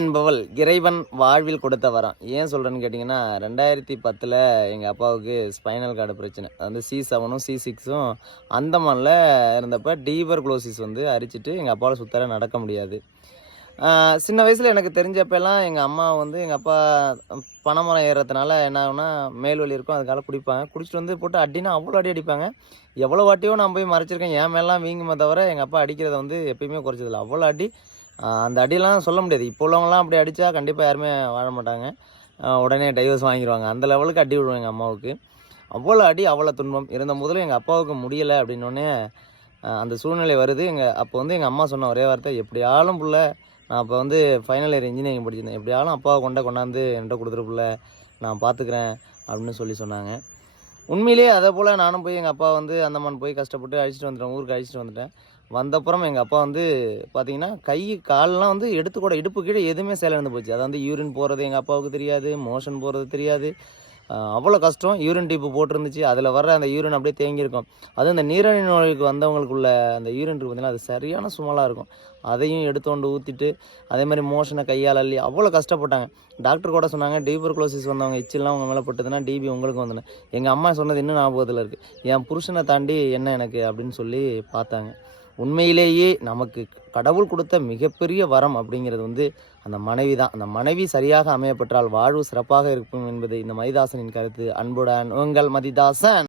என்பவள் இறைவன் வாழ்வில் கொடுத்த வரம். ஏன் சொல்கிறேன்னு கேட்டிங்கன்னா, 2010 எங்கள் அப்பாவுக்கு ஸ்பைனல் கார்டு பிரச்சனை. அது வந்து C7ம் C6ம் அந்தமான்ல இருந்தப்ப டீபர்குலோசிஸ் வந்து அரிச்சிட்டு எங்கள் அப்பாவால் சுத்தர நடக்க முடியாது. சின்ன வயசில் எனக்கு தெரிஞ்சப்பெல்லாம் எங்கள் அம்மா வந்து எங்கள் அப்பா பனைமரம் ஏறுறதுனால என்ன ஆகும்னா, மேல் வலி இருக்கும் அதுக்காக குடிப்பாங்க. குடிச்சிட்டு வந்து போட்டு அடின்னா அவ்வளோ அடி அடிப்பாங்க. எவ்வளோ வாட்டியோ நான் போய் மறைச்சிருக்கேன். என் மேலாம் வீங்குமே தவிர எங்கள் அப்பா அடிக்கிறத வந்து எப்பயுமே குறைச்சதில்ல. அவ்வளோ அடி. அந்த அடியெல்லாம் சொல்ல முடியாது. இப்போ உள்ளவங்கலாம் அப்படி அடித்தா கண்டிப்பாக யாருமே வாழ மாட்டாங்க. உடனே டைவர்ஸ் வாங்கிடுவாங்க. அந்த லெவலுக்கு அடி விடுவேன் எங்கள் அம்மாவுக்கு. அவ்வளோ அடி, அவ்வளோ துன்பம். இருந்த முதல்ல எங்கள் அப்பாவுக்கு முடியலை அப்படின்னோடனே அந்த சூழ்நிலை வருது. அப்போ வந்து எங்கள் அம்மா சொன்ன ஒரே வார்த்தை, எப்படியாலும் புள்ள, நான் அப்போ வந்து ஃபைனல் இயர் இன்ஜினியரிங் படிச்சிருந்தேன், எப்படியாலும் அப்பாவை கொண்டாந்து என்கிட்ட கொடுத்துரு புள்ள, நான் பார்த்துக்கிறேன் அப்படின்னு சொன்னாங்க. உண்மையிலேயே அதே போல் நானும் போய் எங்கள் அப்பா வந்து அந்தமான் போய் கஷ்டப்பட்டு அழைச்சிட்டு வந்துட்டேன், ஊருக்கு அழைச்சிட்டு வந்துட்டேன். வந்தப்புறம் எங்கள் அப்பா வந்து பார்த்தீங்கன்னா, கை கால்லாம் வந்து எடுத்துக்கூட இடுப்பு கீழே எதுவுமே செயலிழந்து போச்சு. அதை வந்து யூரின் போகிறது எங்கள் அப்பாவுக்கு தெரியாது, மோஷன் போகிறது தெரியாது. அவ்வளோ கஷ்டம். யூரின் டியூப்பு போட்டிருந்துச்சு. அதில் வர அந்த யூரின் அப்படியே தேங்கியிருக்கும். அதுவும் இந்த நீரிழிவு நோய்க்கு வந்தவங்களுக்குள்ள அந்த யூரின் இருக்குது பார்த்தீங்கன்னா, அது சரியான சுமலாக இருக்கும். அதையும் எடுத்தோண்டு ஊற்றிட்டு அதே மாதிரி மோஷனை கையால் அள்ளி அவ்வளோ கஷ்டப்பட்டாங்க. டாக்டர் கூட சொன்னாங்க, டியூபர்குலோசிஸ் வந்தவங்க எச்சில்லாம் உங்கள் மேலே பட்டுதுன்னா டிபி உங்களுக்கு வந்துடும். எங்கள் அம்மா சொன்னது இன்னும் ஞாபகத்தில் இருக்குது. என் புருஷனை தாண்டி என்ன எனக்கு அப்படின்னு சொல்லி பார்த்தாங்க. உண்மையிலேயே நமக்கு கடவுள் கொடுத்த மிகப்பெரிய வரம் அப்படிங்கிறது வந்து அந்த மனைவி தான். அந்த மனைவி சரியாக அமையப்பெற்றால் வாழ்வு சிறப்பாக இருக்கும் என்பது இந்த மதிதாசனின் கருத்து. அன்புடன் உங்கள் மதிதாசன்.